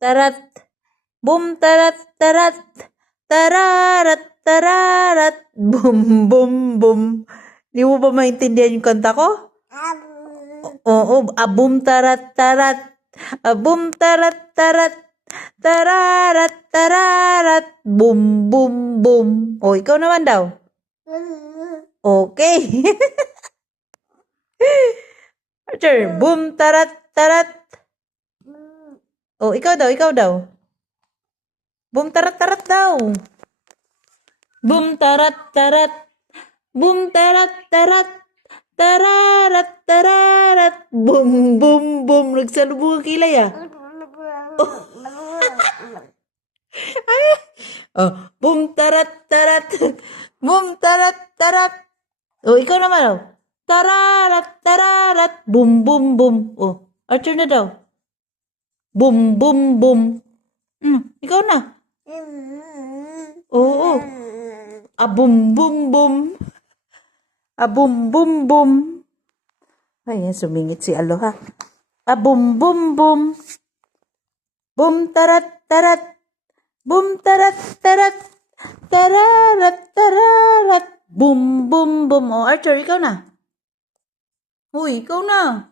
tarat. Bum tarat tarat. Tararat tararat. Bum bum bum. Di mo ba maintindihan yung kanta ko? Oo, abum tarat tarat. Abum tarat tarat. Tararat tararat. Bum bum bum. O, ikaw naman daw. Okay. Archer, boom tarat tarat. Oh, ikaw daw, ikaw daw. Boom tarat tarat daw. Boom tarat tarat. Boom tarat tarat. Tararat tararat. Boom boom boom. Nagsalubong ang kilay ah. Oh, boom tarat tarat. Boom tarat tarat. Oh, ikaw naman daw. Tararat tararat. Boom boom boom. Oh, Archer na daw. Boom boom boom. Ikaw na. Oo. Abum bum bum. Abum bum bum. Ay, sumingit si Aloha. Abum bum bum. Bum tarat tarat. Bum tarat tarat. Tararat tararat. Bum bum bum. Oh, Archer, ikaw na. Uy, ikaw na.